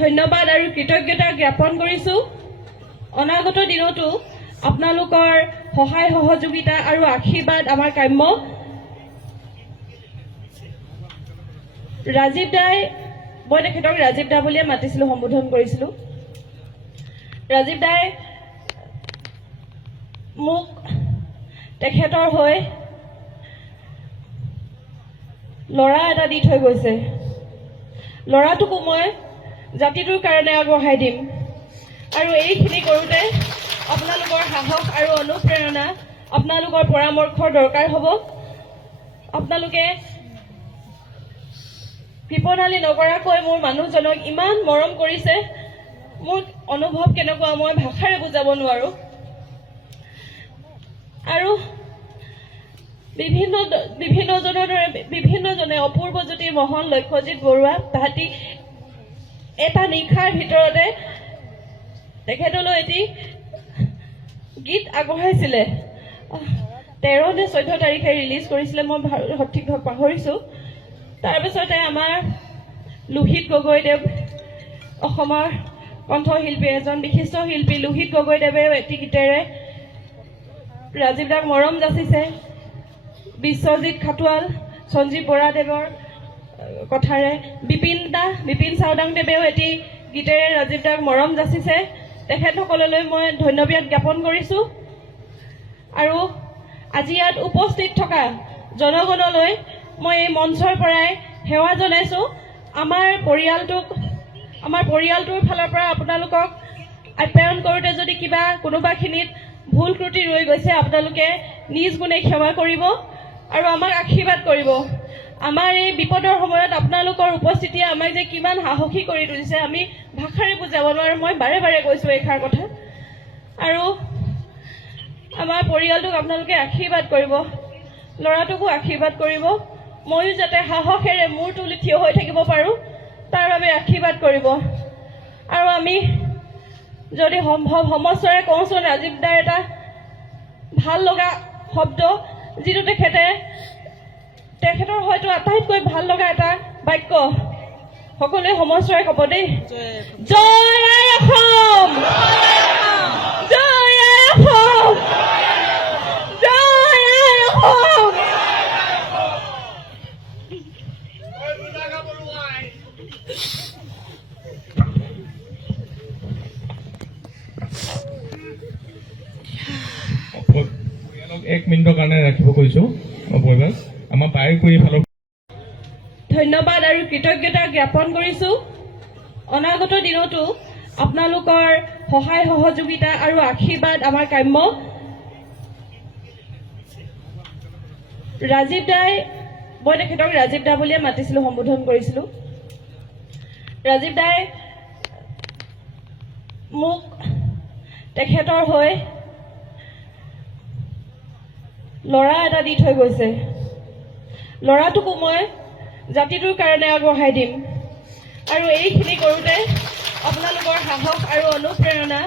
ধন্যবাদ আৰু কৃতজ্ঞতা জ্ঞাপন কৰিছোঁ। অনাগত দিনতো আপোনালোকৰ সহায় সহযোগিতা আৰু আশীৰ্বাদ আমাৰ কাম্য। ৰাজীৱ দাই, মই তেখেতক ৰাজীৱ দা বুলিয়ে মাতিছিলোঁ, সম্বোধন কৰিছিলোঁ। ৰাজীৱ দাই মোক তেখেতৰ হৈ ল'ৰা এটা দি থৈ গৈছে। ল'ৰাটোকো মই জাতিটোৰ কাৰণে আগবঢ়াই দিম। আৰু এইখিনি কৰোঁতে আপোনালোকৰ সাহস আৰু অনুপ্ৰেৰণা, আপোনালোকৰ পৰামৰ্শৰ দৰকাৰ হ'ব। আপোনালোকে কৃপণালি নকৰাকৈ মোৰ মানুহজনক ইমান মৰম কৰিছে, মোৰ অনুভৱ কেনেকুৱা মই ভাষাৰে বুজাব নোৱাৰোঁ। আৰু বিভিন্নজনে অপূৰ্বজ্যোতি মোহন, লক্ষ্যজিৎ বৰুৱা তাহাঁতি এটা নিশাৰ ভিতৰতে তেখেতলৈ এটি গীত আগবঢ়াইছিলে। 13 নে 14 তাৰিখে ৰিলিজ কৰিছিলে, মই সঠিকভাৱে পাহৰিছোঁ। তাৰপিছতে আমাৰ লোহিত গগৈদেৱ, অসমৰ কণ্ঠশিল্পী, এজন বিশিষ্ট শিল্পী লোহিত গগৈদেৱেও এটি গীতেৰে ৰাজীৱ দাক মৰম যাচিছে। বিশ্বজিৎ খাটোৱাল, সঞ্জীৱ বৰাদেৱৰ কথাৰে বিপিন চাওডাংদেৱেও এটি গীতেৰে ৰাজীৱ দাক মৰম যাচিছে। তেখেতসকললৈ মই ধন্যবাদ জ্ঞাপন কৰিছোঁ। আৰু আজি ইয়াত উপস্থিত থকা জনগণলৈ মই এই মঞ্চৰ পৰাই সেৱা জনাইছোঁ। আমাৰ পৰিয়ালটোৰ ফালৰ পৰা আপোনালোকক আপ্যায়ন কৰোঁতে যদি কোনোবাখিনিত ভুল ত্ৰুটি ৰৈ গৈছে, আপোনালোকে নিজ গুণে ক্ষমা কৰিব আৰু আমাক আশীৰ্বাদ কৰিব। আমাৰ এই বিপদৰ সময়ত আপোনালোকৰ উপস্থিতিয়ে আমাক যে কিমান সাহসী কৰি তুলিছে আমি ভাষাৰে বুজাব নোৱাৰোঁ। মই বাৰে বাৰে কৈছোঁ এইষাৰ কথা। আৰু আমাৰ পৰিয়ালটোক আপোনালোকে আশীৰ্বাদ কৰিব, ল'ৰাটোকো আশীৰ্বাদ কৰিব। ময়ো যাতে সাহসেৰে মূৰ তুলি থিয় হৈ থাকিব পাৰোঁ, তাৰ বাবে আশীৰ্বাদ কৰিব। আৰু আমি যদি সম্ভৱ সমস্বৰে কওঁচোন, ৰাজীৱ দাৰ এটা ভাল লগা শব্দ, যিটো তেখেতৰ হয়তো আটাইতকৈ ভাল লগা এটা বাক্য, সকলোৱে সমস্বৰে ক'ব দেই। জয় আই অসম, জয় আই অসম, জয় আই অসম। এক মিনিটৰ কাৰণে ৰাখিব কৈছোঁ পৰিৱেশ আমাৰ বায়ু কৰি ফালৰ। ধন্যবাদ আৰু কৃতজ্ঞতা জ্ঞাপন কৰিছোঁ। অনাগত দিনতো আপোনালোকৰ সহায় সহযোগিতা আৰু আশীৰ্বাদ আমাৰ কাম্য। ৰাজীৱ দাই, মই তেখেতক ৰাজীৱ দা বুলিয়ে মাতিছিলোঁ, সম্বোধন কৰিছিলোঁ। ৰাজীৱ দাই মোক তেখেতৰ হৈ ল'ৰা এটা দি থৈ গৈছে। ল'ৰাটোকো মই জাতিটোৰ কাৰণে আগবঢ়াই দিম। আৰু এইখিনি কৰোঁতে আপোনালোকৰ সাহস আৰু অনুপ্ৰেৰণা,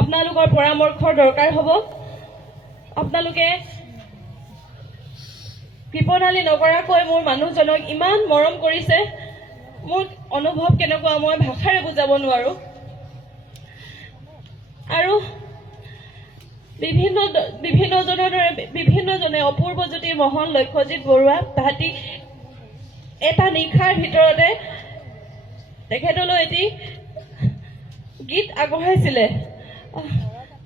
আপোনালোকৰ পৰামৰ্শৰ দৰকাৰ হ'ব। আপোনালোকে কৃপণালি নকৰাকৈ মোৰ মানুহজনক ইমান মৰম কৰিছে, মোৰ অনুভৱ কেনেকুৱা মই ভাষাৰে বুজাব নোৱাৰোঁ। আৰু বিভিন্নজনে অপূৰ্বজ্যোতি মোহন, লক্ষ্যজিৎ বৰুৱা তাহাঁতি এটা নিশাৰ ভিতৰতে তেখেতলৈ এটি গীত আগবঢ়াইছিলে।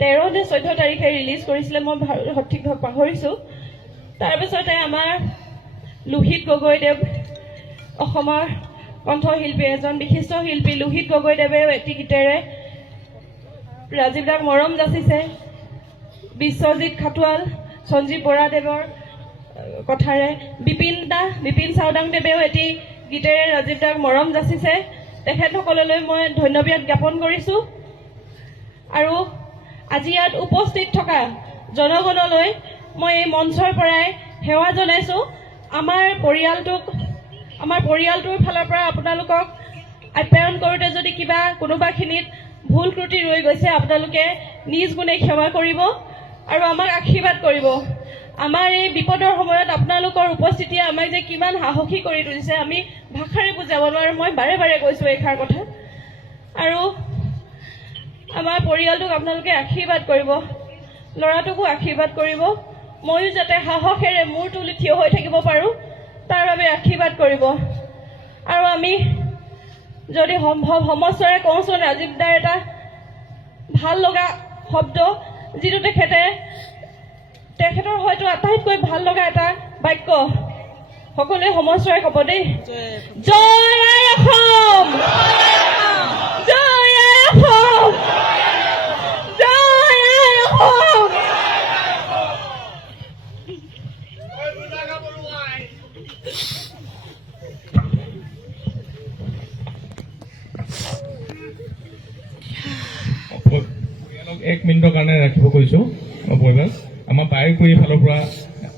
13 নে 14 তাৰিখে ৰিলিজ কৰিছিলে, মই সঠিকভাৱে পাহৰিছোঁ। তাৰপিছতে আমাৰ লোহিত গগৈদেৱ, অসমৰ কণ্ঠশিল্পী, এজন বিশিষ্ট শিল্পী লোহিত গগৈদেৱেও এটি গীতেৰে ৰাজীৱ দাক মৰম যাচিছে। বিশ্বজিৎ খাটোৱাল, সঞ্জীৱ বৰাদেৱৰ কথাৰে বিপিন চাওডাংদেৱেও এটি গীতেৰে ৰাজীৱ দাক মৰম যাচিছে। তেখেতসকললৈ মই ধন্যবাদ জ্ঞাপন কৰিছোঁ। আৰু আজি ইয়াত উপস্থিত থকা জনগণলৈ মই এই মঞ্চৰ পৰাই সেৱা জনাইছোঁ। আমাৰ পৰিয়ালটোৰ ফালৰ পৰা আপোনালোকক আপ্যায়ন কৰোঁতে যদি কোনোবাখিনিত ভুল ত্ৰুটি ৰৈ গৈছে, আপোনালোকে নিজ গুণে ক্ষমা কৰিব আৰু আমাক আশীৰ্বাদ কৰিব। আমাৰ এই বিপদৰ সময়ত আপোনালোকৰ উপস্থিতিয়ে আমাক যে কিমান সাহসী কৰি তুলিছে আমি ভাষাৰে বুজাব নোৱাৰোঁ। মই বাৰে বাৰে কৈছোঁ এইষাৰ কথা। আৰু আমাৰ পৰিয়ালটোক আপোনালোকে আশীৰ্বাদ কৰিব, ল'ৰাটোকো আশীৰ্বাদ কৰিব। ময়ো যাতে সাহসেৰে মূৰ তুলি থিয় হৈ থাকিব পাৰোঁ তাৰ বাবে আশীৰ্বাদ কৰিব। আৰু আমি যদি সম্ভৱ সমস্যাৰে কওঁচোন ৰাজীৱ দাৰ এটা ভাল লগা শব্দ, যিটো তেখেতৰ হয়তো আটাইতকৈ ভাল লগা এটা বাক্য, সকলোৱে সমস্যাৰে ক'ব দেই, জয় আই অসম, জয় আই অসম, জয় আই অসম। পৰিয়ালক 1 মিনিটৰ কাৰণে ৰাখিব কৈছোঁ। পৰিৱেশ আমাৰ বায়ুকুৰি ফালৰ পৰা